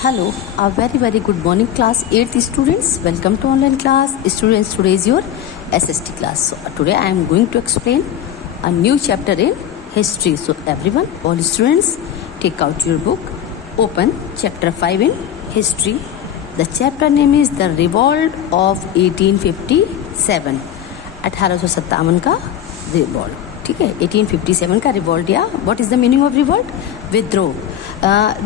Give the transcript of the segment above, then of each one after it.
Hello, a very good morning class 8th students. Welcome to online class. Students, today is your SST class. So today I am going to explain a new chapter in history. So everyone, all students, take out your book, open chapter 5 in history. The chapter name is The Revolt of 1857. 1857 का revolt, ठीक है. 1857 का revolt या what is the meaning of revolt? विद्रोह.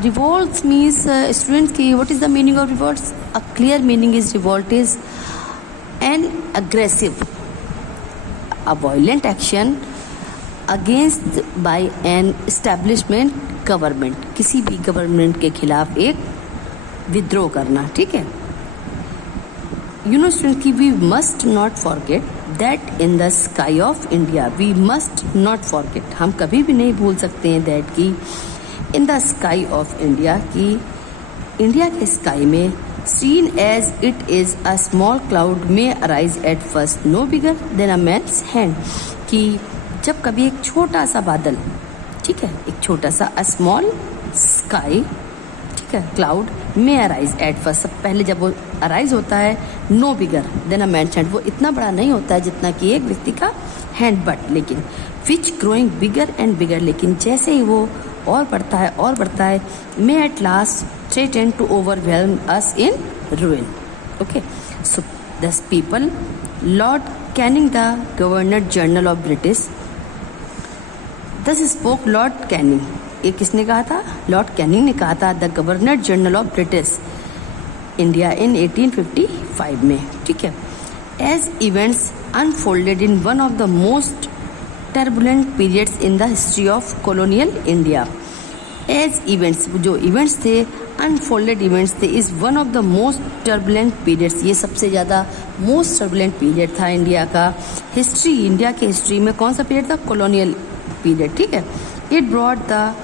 Revolts means students की what is the meaning of revolts? A clear meaning is revolt is an aggressive, a violent action against by an establishment government. किसी भी government के खिलाफ एक विद्रोह करना, ठीक है. You know students की we must not forget that in the sky of India, we must not forget, हम कभी भी नहीं भूल सकते हैं that की in the sky of India की इंडिया के स्काई में seen as it is a small cloud में arise at first no bigger than a man's hand. कि जब कभी एक छोटा सा बादल, ठीक है, एक छोटा सा अ स्मॉल स्काई, ठीक है, क्लाउड में अराइज एट फर्स्ट, सब पहले जब वो अराइज होता है no bigger than a man's hand, वो इतना बड़ा नहीं होता है जितना कि एक व्यक्ति का हैंड, बट लेकिन विच ग्रोइंग बिगर एंड बिगर, लेकिन जैसे ही वो और बढ़ता है may at last threaten to overwhelm us in ruin. Okay, so thus people, Lord Canning, the Governor General of British, thus spoke Lord Canning. ये किसने कहा था? लॉर्ड कैनिंग ने कहा था, the governor general of British India in 1855 में, ठीक है. As events unfolded in one of the most turbulent periods in the history of colonial India. As events, जो इवेंट्स थे, अनफोल्डेड इवेंट्स थे, is one of the most turbulent periods, ये सबसे ज़्यादा most turbulent period था India का. History, India की history में कौन सा पीरियड था? कॉलोनियल पीरियड, ठीक है. It brought the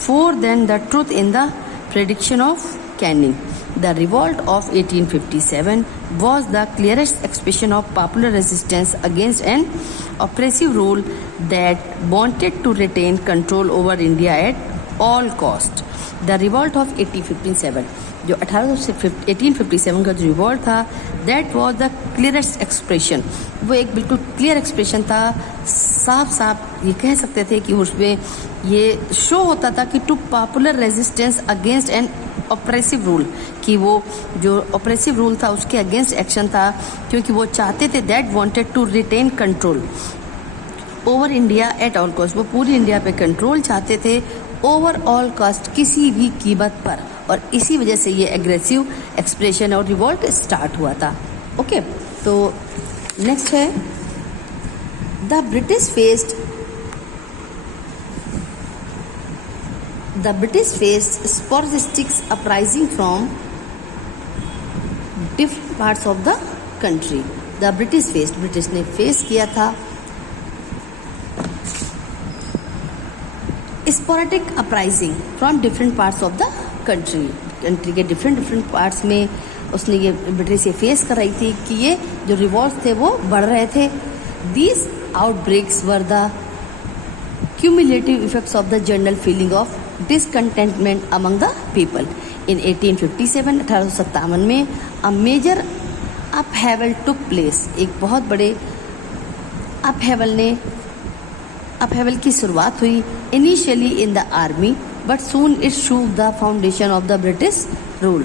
four then the truth in the prediction of Canning. The revolt of 1857 was the clearest expression of popular resistance against an oppressive rule that wanted to retain control over India at all cost. The revolt of 1857, जो 1857 का जो revolt था, that was the clearest expression. वो एक बिल्कुल clear expression था, साफ ये कह सकते थे कि उसमें ये शो होता था कि to popular resistance against an oppressive rule, कि वो जो ऑपरेसिव रूल था उसके अगेंस्ट एक्शन था, क्योंकि वो चाहते थे that wanted to retain control over India at all cost, वो पूरी इंडिया पे कंट्रोल चाहते थे ओवर ऑल कॉस्ट, किसी भी कीमत पर, और इसी वजह से ये एग्रेसिव एक्सप्रेशन और रिवॉल्ट स्टार्ट हुआ था. ओके, तो नेक्स्ट है the British faced sporadic uprising from different parts of the country. The British ने फेस किया था sporadic uprising from different parts of the country. Country के डिफरेंट पार्ट्स में उसने ये ब्रिटिश ये फेस कर रही थी कि ये जो रिवॉल्ट थे वो बढ़ रहे थे. These outbreaks were the cumulative effects of the general feeling of discontentment among the people. In 1857, 1857 में a major upheaval took place. एक बहुत बड़े upheaval की शुरुआत हुई. Initially in the army, but soon it shook the foundation of the British rule.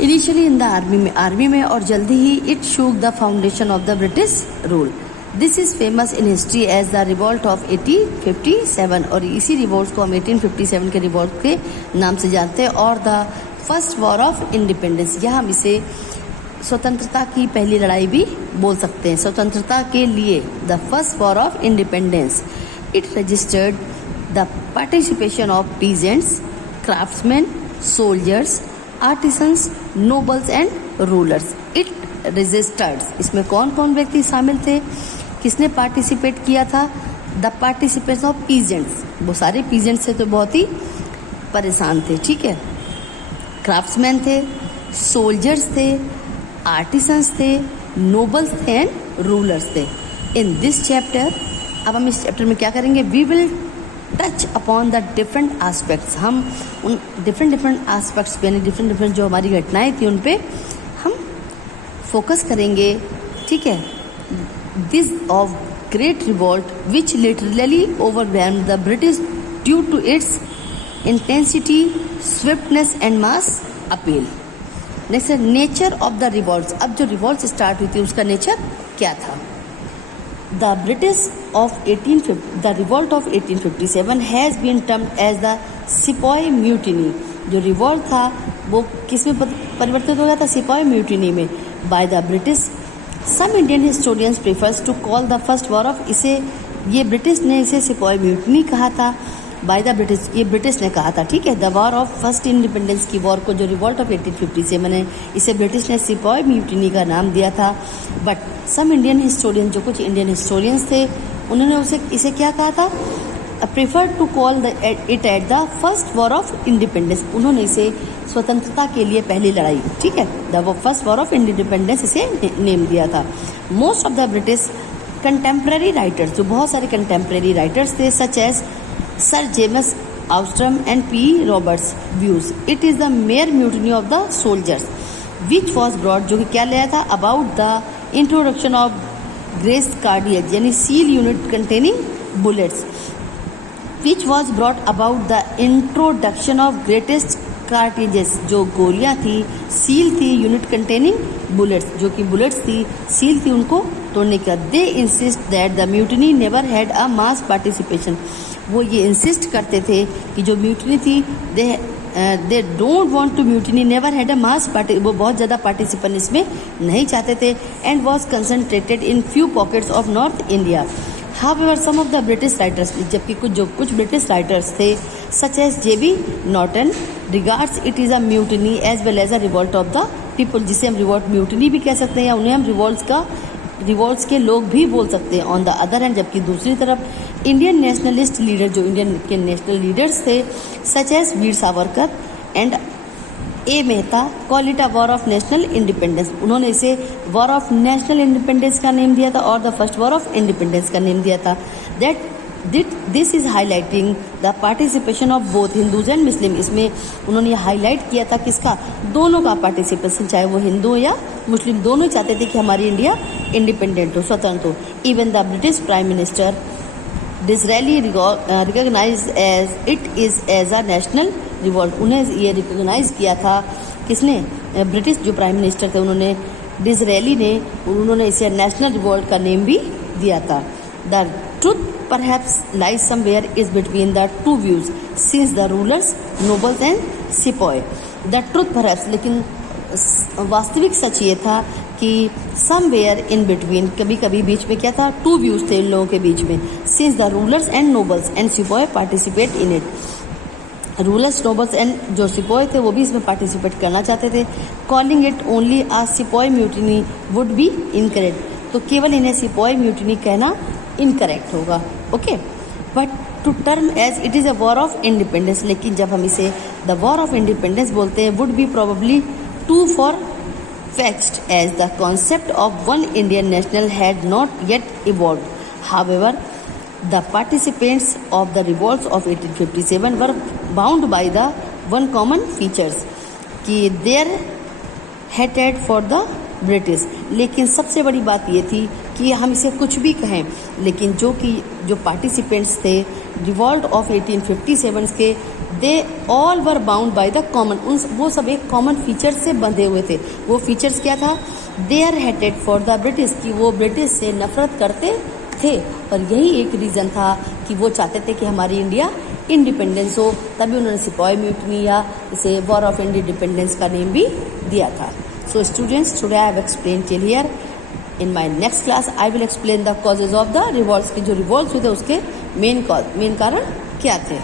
Initially in the army में और जल्दी ही it shook the foundation of the British rule. This is famous in history as the revolt of 1857, और इसी revolt को हम 1857 के revolt के नाम से जानते हैं. और the first war of independence, यह हम इसे स्वतंत्रता की पहली लड़ाई भी बोल सकते हैं. स्वतंत्रता के लिए the first war of independence. It registered the participation of peasants, craftsman, soldiers, artisans, nobles and rulers. It registered, इसमें कौन कौन व्यक्ति शामिल थे, किसने पार्टिसिपेट किया था? द पार्टिसिपेट्स ऑफ पीजेंट्स, वो सारे पीजेंट्स से तो बहुत ही परेशान थे, ठीक है. क्राफ्ट्समैन थे, सोल्जर्स थे, आर्टिसंस थे, नोबल्स थे एंड रूलर्स थे. इन दिस चैप्टर, अब हम इस चैप्टर में क्या करेंगे? We will touch upon the different aspects, हम उन डिफरेंट आस्पेक्ट्स पे, यानी डिफरेंट जो हमारी घटनाएं थी उन पे हम फोकस करेंगे, ठीक है। This of great revolt which literally overwhelmed the British due to its intensity, swiftness and mass appeal. Next है नेचर ऑफ द रिवॉल्ट्स। अब जो रिवॉल्ट स्टार्ट हुई थी उसका नेचर क्या था? The British of 1850, the revolt of 1857 has been termed as the sepoy mutiny. जो revolt था वो किस में परिवर्तित हो गया था? सिपॉय म्यूटिनी में, by the British. Some Indian historians prefers to call the first war of, इसे ये ब्रिटिश ने इसे सिपॉय म्यूटिनी कहा था, बाय द ब्रिटिश, ये ब्रिटिश ने कहा था, ठीक है। The war of first independence की वॉर को, जो रिवॉल्ट ऑफ 1857 है, इसे ब्रिटिश ने सिपॉय म्यूटिनी का नाम दिया था। बट सम इंडियन हिस्टोरियन, जो कुछ इंडियन हिस्टोरियंस थे, उन्होंने इसे क्या कहा था? Prefer to call it at the first war of independence. उन्होंने इसे स्वतंत्रता के लिए पहली लड़ाई, ठीक है, the first war of independence इसे नेम दिया था। Most of the British contemporary writers, जो बहुत सारे कंटेम्प्रेरी राइटर्स थे, such as sir James Outram and P Roberts views it is the mere mutiny of the soldiers which was broad, जो कि क्या लिया था? About the introduction of grace कार्डियज, यानी seal unit containing bullets, which was brought about the introduction of greatest cartridges, जो गोलियां थी, seal थी, यूनिट कंटेनिंग बुलेट्स, जो कि बुलेट्स थी, सील थी, उनको तोड़ने का। They insist that the mutiny never had a mass participation. वो ये इंसिस्ट करते थे कि जो म्यूटिनी थी, they don't want to mutiny never had a mass party, वो बहुत ज़्यादा पार्टिसिपेंट इसमें नहीं चाहते थे। And was concentrated in few pockets of north India. However, some of the British writers, जबकि कुछ ब्रिटिश राइटर्स थे, such as J.B. Norton, regards it is a mutiny as well as a revolt of the people, जिसे हम revolt mutiny भी कह सकते हैं या उन्हें हम रिवॉल्ट्स के लोग भी बोल सकते हैं। ऑन द अदर हैंड, जबकि दूसरी तरफ इंडियन नेशनलिस्ट लीडर, जो इंडियन के नेशनल लीडर्स थे, such as Veer Savarkar and A Mehta, call it a war of national independence. उन्होंने इसे वॉर ऑफ नेशनल इंडिपेंडेंस का नेम दिया था और the first war of independence का नेम दिया था। This is highlighting the participation of both Hindus and Muslim. इसमें उन्होंने हाईलाइट किया था किसका? दोनों का पार्टिसिपेशन, चाहे वो हिंदू हो या मुस्लिम, दोनों चाहते थे कि हमारी इंडिया इंडिपेंडेंट हो, स्वतंत्र हो। Even the British prime minister Disraeli recognise as it is as a national revolt. उन्हें ये रिकॉग्नाइज किया था, किसने? ब्रिटिश जो प्राइम मिनिस्टर थे, उन्होंने, डिसरेली ने, उन्होंने इसे नेशनल रिवॉल्ट का नेम भी दिया था। The truth perhaps lies somewhere is between the two views since the rulers, nobles and sepoy. The truth perhaps, लेकिन वास्तविक सच ये था कि समवेयर इन बिटवीन, कभी कभी बीच में क्या था? टू व्यूज थे इन लोगों के बीच में। Since the rulers and nobles and sepoy participate in it, rulers, nobles and जो सिपॉय थे वो भी इसमें पार्टिसिपेट करना चाहते थे। Calling it only a sepoy mutiny would be incorrect, तो केवल इन्हें सिपॉय म्यूटिनी कहना इनकरेक्ट होगा, okay. But to term as it is a war of independence, लेकिन जब हम इसे द वॉर ऑफ इंडिपेंडेंस बोलते हैं, would be probably too far fetched as the concept of one Indian national had not yet evolved. However, the participants of the revolts of 1857 were bound by the one common features कि their hatred for the British। लेकिन सबसे बड़ी बात ये थी कि हम इसे कुछ भी कहें, लेकिन जो पार्टिसिपेंट्स थे रिवॉल्ट ऑफ 1857 के, they all were bound by the common, वो सब एक कॉमन फीचर्स से बंधे हुए थे। वो फीचर्स क्या था? They are hated for the British, कि वो ब्रिटिश से नफरत करते थे, और यही एक रीज़न था कि वो चाहते थे कि हमारी इंडिया इंडिपेंडेंस हो। तभी उन्होंने सिपॉय म्यूटनी या इसे वॉर ऑफ इंडिपेंडेंस का नेम भी दिया था। So students, today I have explain till here. In my next class I will explain the causes of the revolts, की जो रिवॉल्ट्स हुए थे उसके मेन कारण क्या थे।